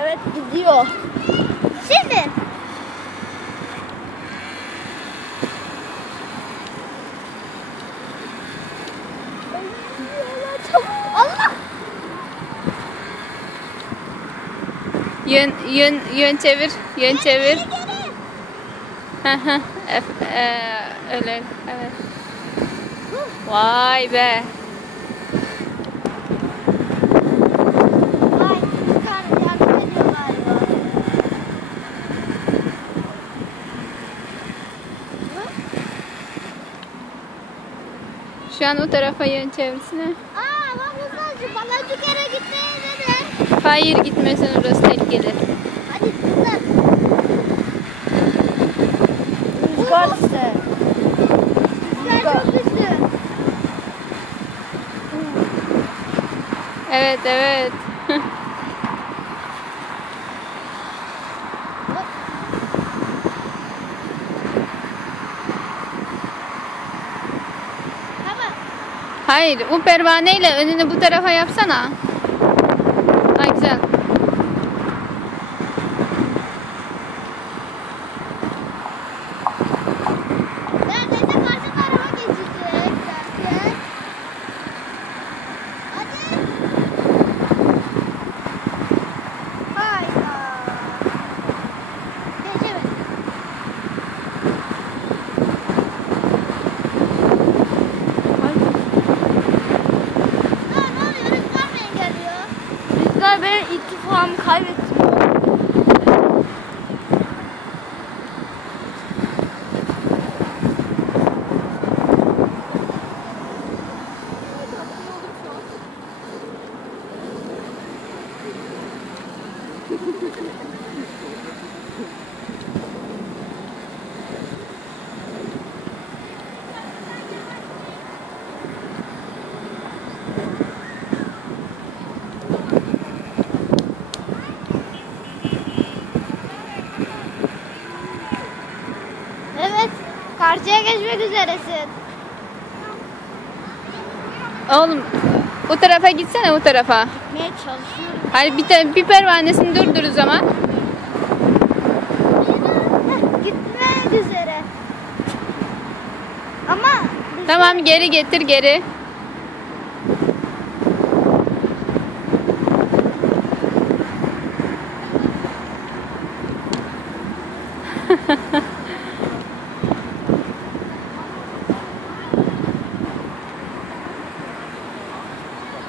Evet gidiyor. Şimdi. Allah. Yön çevir. Yön çevir. Öyle. Evet. Vay be. Vay, bir tane yardım ediyor galiba. Şu an o tarafa yön çevirsene. Bak şu balacık yere gitmeye neden? Hayır gitmesin, orası tehlikeli. Hadi kızlar. Rüzgar işte. Rüzgar çok güçlü. Evet. Tamam. Hayır, bu pervaneyle önünü bu tarafa yapsana. Ha, güzel. Neredeyse karşıdan araba geçecek derken. Hadi. Hayda. Geçemedim. Ne oluyor? Rüzgar mı engelliyor? Rüzgar benim irtifamı kaybettim. Evet, karşıya geçmek üzeresin. Oğlum, o tarafa gitsene, o tarafa. Gitmeye çalışıyorum. Hayır, bir pervanesini durdur o zaman. Gitmek üzere. Ama Tamam, geri getir, geri.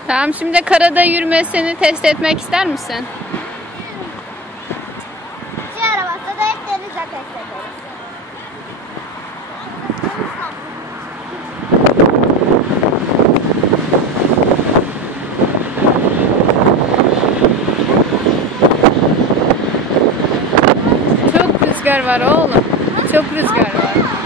Tamam, şimdi karada yürümesini test etmek ister misin? şey arabası da hep denize test ederiz. Çok rüzgar var oğlum. Çok rüzgar var.